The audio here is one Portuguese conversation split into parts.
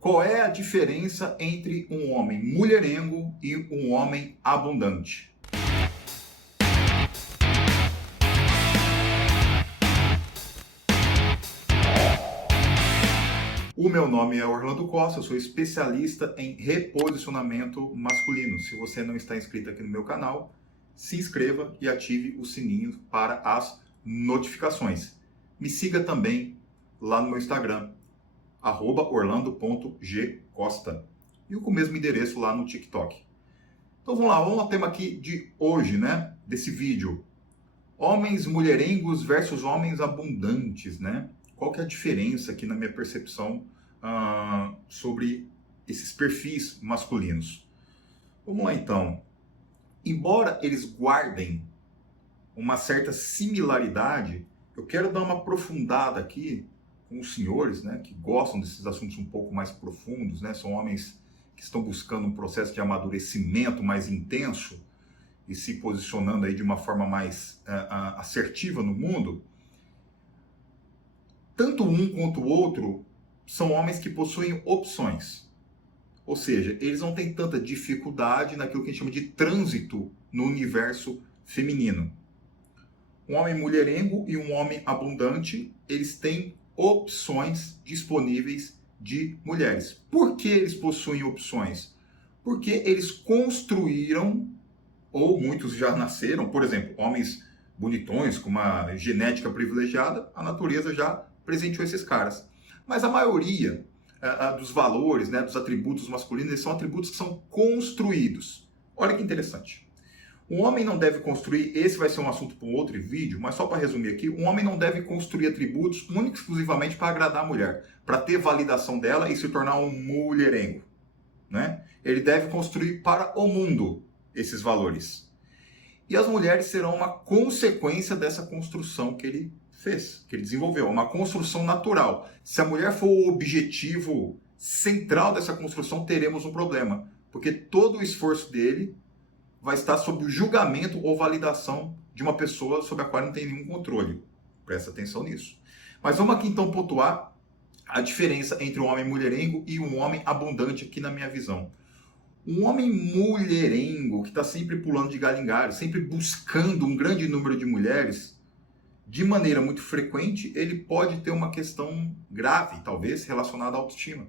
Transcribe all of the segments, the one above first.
Qual é a diferença entre um homem mulherengo e um homem abundante? O meu nome é Orlando Costa, eu sou especialista em reposicionamento masculino. Se você não está inscrito aqui no meu canal, se inscreva e ative o sininho para as notificações. Me siga também lá no meu Instagram, @orlando.gcosta, e com o mesmo endereço lá no TikTok. Então vamos lá, vamos ao tema aqui de hoje, né? Desse vídeo. Homens mulherengos versus homens abundantes, né? Qual que é a diferença aqui na minha percepção sobre esses perfis masculinos? Vamos lá então. Embora eles guardem uma certa similaridade, eu quero dar uma aprofundada aqui com os senhores, né, que gostam desses assuntos um pouco mais profundos, né? São homens que estão buscando um processo de amadurecimento mais intenso e se posicionando aí de uma forma mais assertiva no mundo. Tanto um quanto o outro são homens que possuem opções. Ou seja, eles não têm tanta dificuldade naquilo que a gente chama de trânsito no universo feminino. Um homem mulherengo e um homem abundante, eles têm opções disponíveis de mulheres. Por que eles possuem opções? Porque eles construíram, ou muitos já nasceram, por exemplo, homens bonitões, com uma genética privilegiada, a natureza já presenteou esses caras. Mas a maioria dos valores, né, dos atributos masculinos, eles são atributos que são construídos. Olha que interessante. Um homem não deve construir, esse vai ser um assunto para um outro vídeo, mas só para resumir aqui, um homem não deve construir atributos única e exclusivamente para agradar a mulher, para ter validação dela e se tornar um mulherengo, né? Ele deve construir para o mundo esses valores. E as mulheres serão uma consequência dessa construção que ele fez, que ele desenvolveu, uma construção natural. Se a mulher for o objetivo central dessa construção, teremos um problema, porque todo o esforço dele vai estar sob o julgamento ou validação de uma pessoa sobre a qual não tem nenhum controle. Presta atenção nisso. Mas vamos aqui então pontuar a diferença entre um homem mulherengo e um homem abundante aqui na minha visão. Um homem mulherengo que está sempre pulando de galho em galho, sempre buscando um grande número de mulheres, de maneira muito frequente, ele pode ter uma questão grave, talvez, relacionada à autoestima.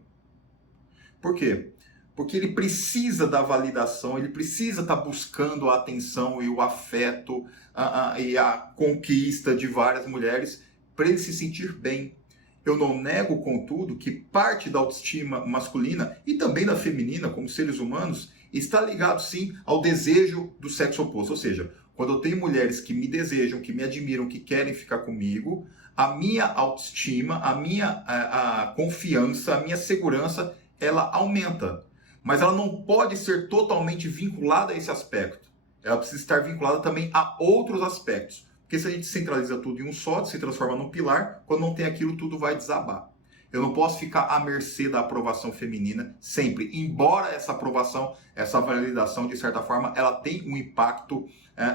Por quê? Porque ele precisa da validação, ele precisa estar buscando a atenção e o afeto e a conquista de várias mulheres para ele se sentir bem. Eu não nego, contudo, que parte da autoestima masculina e também da feminina, como seres humanos, está ligado sim ao desejo do sexo oposto. Ou seja, quando eu tenho mulheres que me desejam, que me admiram, que querem ficar comigo, a minha autoestima, a confiança, a minha segurança, ela aumenta. Mas ela não pode ser totalmente vinculada a esse aspecto. Ela precisa estar vinculada também a outros aspectos. Porque se a gente centraliza tudo em um só, se transforma num pilar, quando não tem aquilo, tudo vai desabar. Eu não posso ficar à mercê da aprovação feminina sempre. Embora essa aprovação, essa validação, de certa forma, ela tem um impacto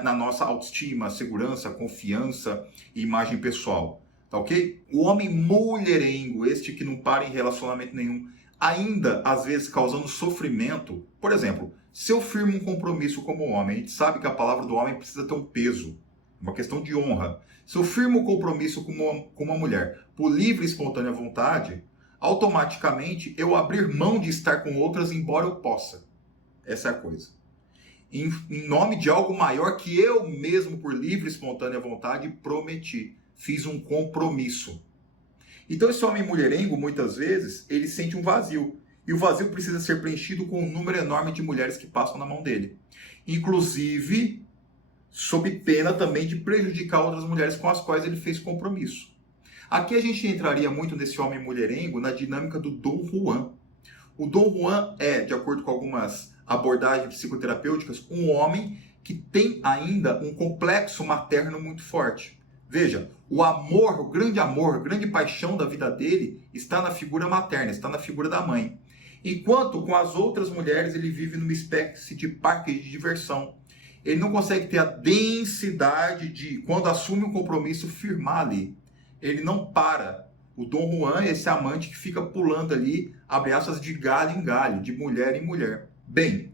na nossa autoestima, segurança, confiança e imagem pessoal. Tá ok? O homem mulherengo, este que não para em relacionamento nenhum, ainda às vezes causando sofrimento. Por exemplo, se eu firmo um compromisso como homem, a gente sabe que a palavra do homem precisa ter um peso, uma questão de honra. Se eu firmo um compromisso com uma mulher por livre e espontânea vontade, automaticamente eu abrir mão de estar com outras embora eu possa. Essa é a coisa. Em nome de algo maior que eu mesmo, por livre e espontânea vontade, prometi. Fiz um compromisso. Então esse homem mulherengo, muitas vezes, ele sente um vazio. E o vazio precisa ser preenchido com um número enorme de mulheres que passam na mão dele. Inclusive, sob pena também de prejudicar outras mulheres com as quais ele fez compromisso. Aqui a gente entraria muito nesse homem mulherengo na dinâmica do Dom Juan. O Dom Juan é, de acordo com algumas abordagens psicoterapêuticas, um homem que tem ainda um complexo materno muito forte. Veja, o amor, o grande amor, a grande paixão da vida dele está na figura materna, está na figura da mãe. Enquanto com as outras mulheres ele vive numa espécie de parque de diversão. Ele não consegue ter a densidade de, quando assume um compromisso, firmar ali. Ele não para O Dom Juan é esse amante que fica pulando ali, abre aspas, de galho em galho, de mulher em mulher. Bem,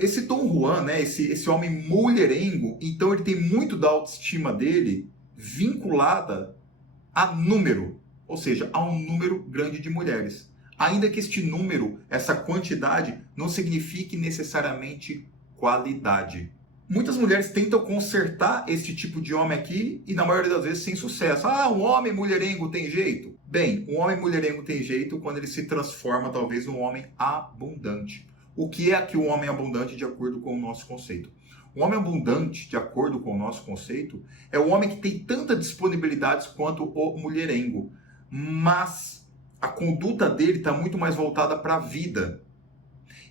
esse Dom Juan, né, esse homem mulherengo, então ele tem muito da autoestima dele vinculada a número, ou seja, a um número grande de mulheres. Ainda que este número, essa quantidade, não signifique necessariamente qualidade. Muitas mulheres tentam consertar este tipo de homem aqui e na maioria das vezes sem sucesso. Ah, um homem mulherengo tem jeito? Bem, um homem mulherengo tem jeito quando ele se transforma talvez num homem abundante. O que é aqui um homem abundante de acordo com o nosso conceito? Um homem abundante, de acordo com o nosso conceito, é o homem que tem tanta disponibilidade quanto o mulherengo, mas a conduta dele está muito mais voltada para a vida.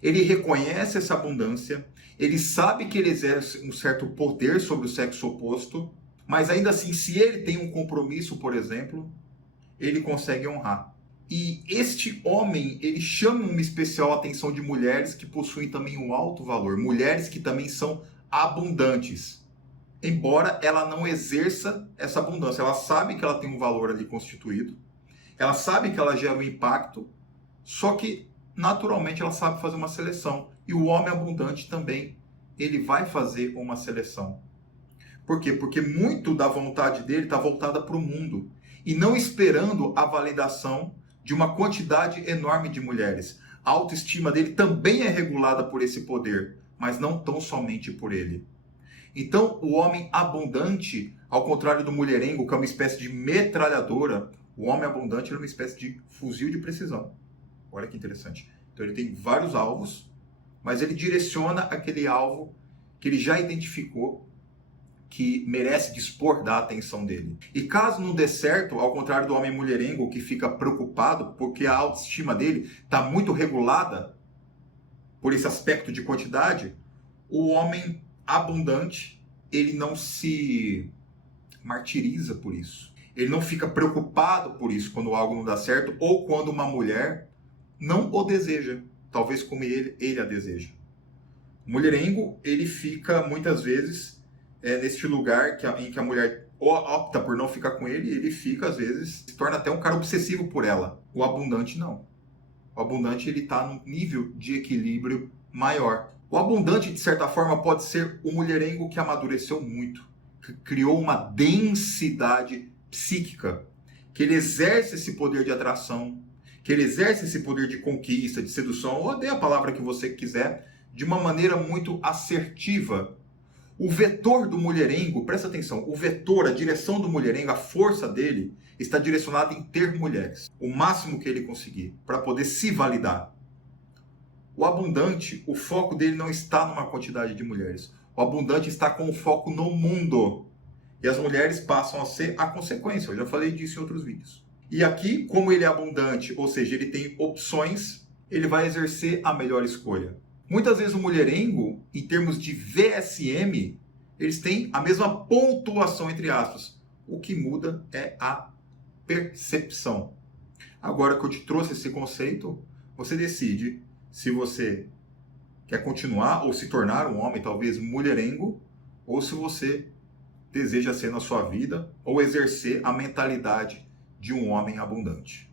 Ele reconhece essa abundância, ele sabe que ele exerce um certo poder sobre o sexo oposto, mas ainda assim, se ele tem um compromisso, por exemplo, ele consegue honrar. E este homem, ele chama uma especial atenção de mulheres que possuem também um alto valor, mulheres que também são abundantes, embora ela não exerça essa abundância. Ela sabe que ela tem um valor ali constituído, ela sabe que ela gera um impacto, só que naturalmente ela sabe fazer uma seleção. E o homem abundante também, ele vai fazer uma seleção. Por quê? Porque muito da vontade dele está voltada para o mundo e não esperando a validação de uma quantidade enorme de mulheres. A autoestima dele também é regulada por esse poder, mas não tão somente por ele. Então, o homem abundante, ao contrário do mulherengo, que é uma espécie de metralhadora, o homem abundante é uma espécie de fuzil de precisão. Olha que interessante. Então, ele tem vários alvos, mas ele direciona aquele alvo que ele já identificou que merece dispor da atenção dele. E caso não dê certo, ao contrário do homem mulherengo que fica preocupado porque a autoestima dele está muito regulada por esse aspecto de quantidade, o homem abundante, ele não se martiriza por isso. Ele não fica preocupado por isso quando algo não dá certo ou quando uma mulher não o deseja, talvez como ele a deseja. O mulherengo, ele fica muitas vezes neste lugar em que a mulher opta por não ficar com ele, ele fica às vezes, se torna até um cara obsessivo por ela. O abundante não. O abundante, ele está num nível de equilíbrio maior. O abundante, de certa forma, pode ser o mulherengo que amadureceu muito, que criou uma densidade psíquica, que ele exerce esse poder de atração, que ele exerce esse poder de conquista, de sedução, ou dê a palavra que você quiser, de uma maneira muito assertiva. O vetor do mulherengo, presta atenção, o vetor, a direção do mulherengo, a força dele, está direcionada em ter mulheres. O máximo que ele conseguir, para poder se validar. O abundante, o foco dele não está numa quantidade de mulheres. O abundante está com o foco no mundo. E as mulheres passam a ser a consequência. Eu já falei disso em outros vídeos. E aqui, como ele é abundante, ou seja, ele tem opções, ele vai exercer a melhor escolha. Muitas vezes o mulherengo, em termos de VSM, eles têm a mesma pontuação, entre aspas. O que muda é a percepção. Agora que eu te trouxe esse conceito, você decide se você quer continuar ou se tornar um homem talvez mulherengo, ou se você deseja ser na sua vida ou exercer a mentalidade de um homem abundante.